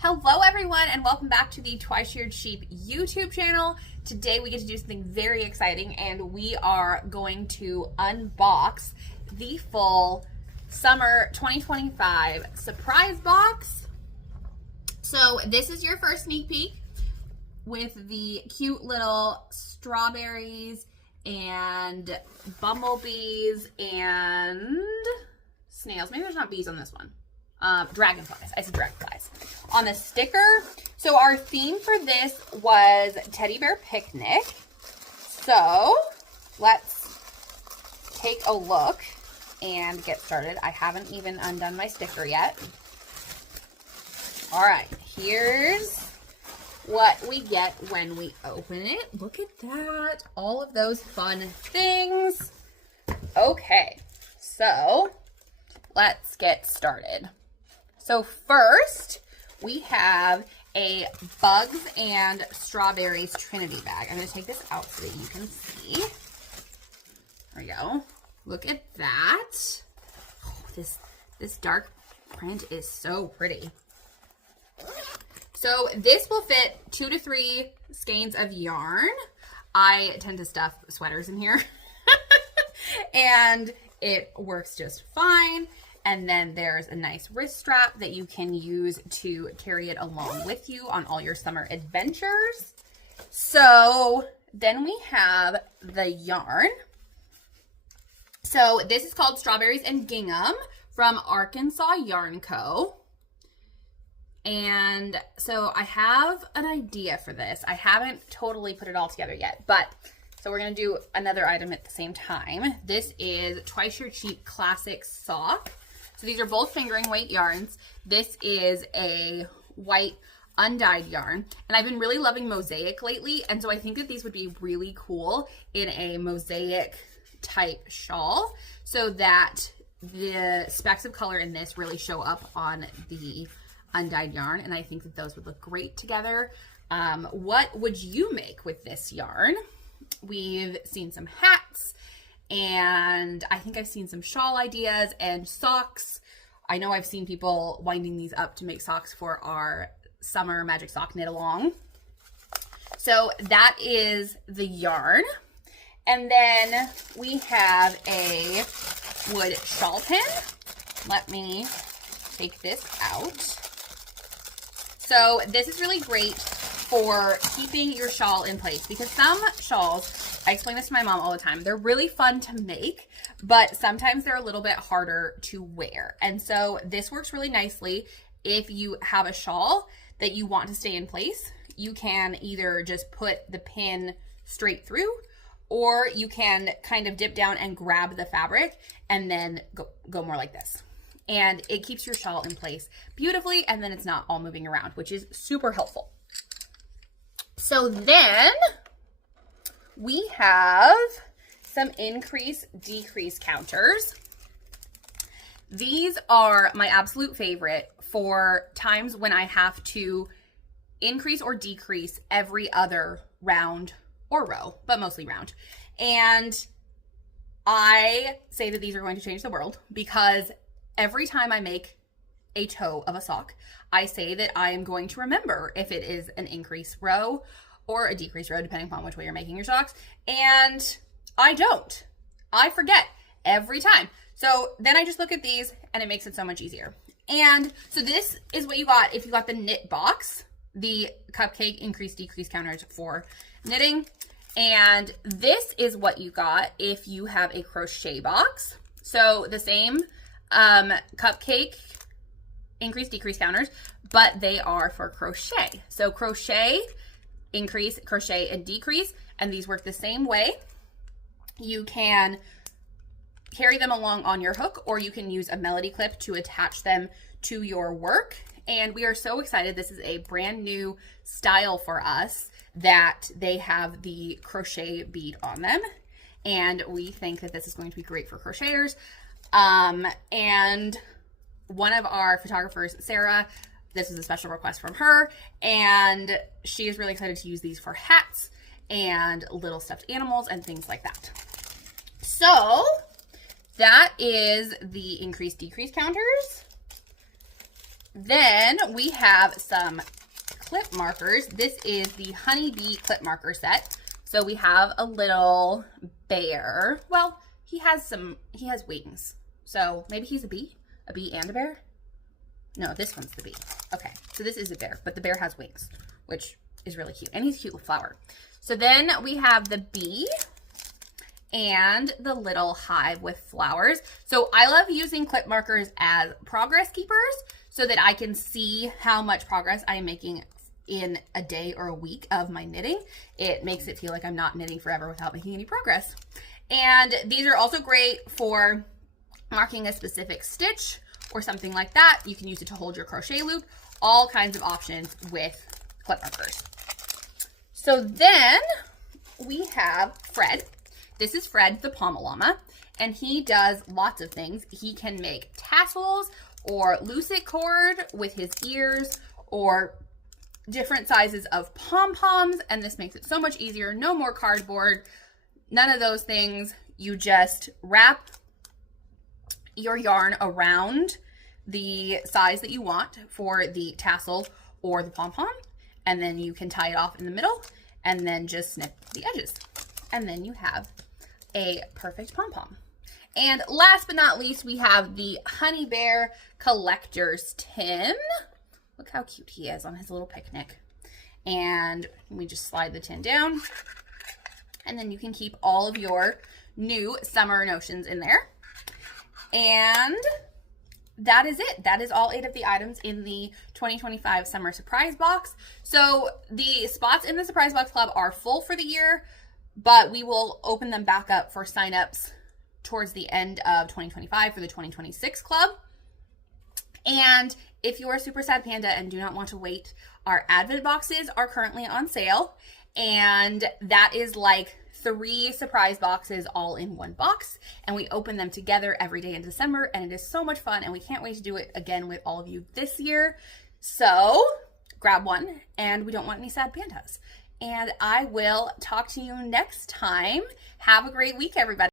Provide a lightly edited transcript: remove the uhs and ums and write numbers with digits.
Hello everyone and welcome back to the Twi-Sheared Sheep YouTube channel. Today we get to do something very exciting and we are going to unbox the full summer 2025 surprise box. So this is your first sneak peek with the cute little strawberries and bumblebees and snails. Maybe there's not bees on this one. Dragonflies. I said dragonflies. On the sticker, so our theme for this was Teddy Bear Picnic. So let's take a look and get started. I haven't even undone my sticker yet. All right, here's what we get when we open it. Look at that. All of those fun things. Okay, so let's get started. So first, we have a Bugs and Strawberries Trinity bag. I'm going to take this out so that you can see. There we go. Look at that. Oh, this dark print is so pretty. So this will fit 2 to 3 skeins of yarn. I tend to stuff sweaters in here. And it works just fine. And then there's a nice wrist strap that you can use to carry it along with you on all your summer adventures. So then we have the yarn. So this is called Strawberries and Gingham from Arkansas Yarn Co. And so I have an idea for this. I haven't totally put it all together yet, but so we're going to do another item at the same time. This is Twi-Sheared Sheep Classic Sock. So these are both fingering weight yarns. This is a white undyed yarn. And I've been really loving mosaic lately. And so I think that these would be really cool in a mosaic type shawl so that the specks of color in this really show up on the undyed yarn. And I think that those would look great together. What would you make with this yarn? We've seen some hats. And I think I've seen some shawl ideas and socks. I know I've seen people winding these up to make socks for our summer magic sock knit along. So that is the yarn. And then we have a wood shawl pin. Let me take this out. So this is really great for keeping your shawl in place because some shawls, I explain this to my mom all the time, they're really fun to make, but sometimes they're a little bit harder to wear. And so this works really nicely if you have a shawl that you want to stay in place. You can either just put the pin straight through, or you can kind of dip down and grab the fabric and then go more like this. And it keeps your shawl in place beautifully, and then it's not all moving around, which is super helpful. So then we have some increase-decrease counters. These are my absolute favorite for times when I have to increase or decrease every other round or row, but mostly round. And I say that these are going to change the world because every time I make a toe of a sock, I say that I am going to remember if it is an increase row or a decrease row, depending upon which way you're making your socks. And I don't. I forget every time. So then I just look at these and it makes it so much easier. And so this is what you got if you got the knit box, the cupcake increase-decrease counters for knitting. And this is what you got if you have a crochet box. So the same cupcake increase-decrease counters, but they are for crochet. So crochet, increase, crochet, and decrease, and these work the same way. You can carry them along on your hook, or you can use a melody clip to attach them to your work. And we are so excited. This is a brand new style for us that they have the crochet bead on them. And we think that this is going to be great for crocheters. And one of our photographers, Sarah, this was a special request from her, and she is really excited to use these for hats and little stuffed animals and things like that. So that is the increase-decrease counters. Then we have some clip markers. This is the Honeybee clip marker set. So we have a little bear. Well, he has wings. So maybe he's a bee and a bear. No, this one's the bee. Okay, so this is a bear, but the bear has wings, which is really cute. And he's a cute little flower. So then we have the bee and the little hive with flowers. So I love using clip markers as progress keepers so that I can see how much progress I am making in a day or a week of my knitting. It makes it feel like I'm not knitting forever without making any progress. And these are also great for marking a specific stitch or something like that. You can use it to hold your crochet loop. All kinds of options with clip markers. So then we have Fred. This is Fred the Pommel Llama, and he does lots of things. He can make tassels or lucite cord with his ears or different sizes of pom-poms, and this makes it so much easier. No more cardboard, none of those things. You just wrap your yarn around the size that you want for the tassel or the pom-pom, and then you can tie it off in the middle and then just snip the edges. And then you have a perfect pom-pom. And last but not least, we have the Honey Bear Collector's Tin. Look how cute he is on his little picnic. And we just slide the tin down, and then you can keep all of your new summer notions in there. And that is it. That is all 8 of the items in the 2025 Summer Surprise Box. So the spots in the Surprise Box Club are full for the year, but we will open them back up for signups towards the end of 2025 for the 2026 club. And if you are a Super Sad Panda and do not want to wait, our Advent boxes are currently on sale. And that is like 3 surprise boxes all in one box. And we open them together every day in December. And it is so much fun. And we can't wait to do it again with all of you this year. So grab one. And we don't want any sad pandas. And I will talk to you next time. Have a great week, everybody.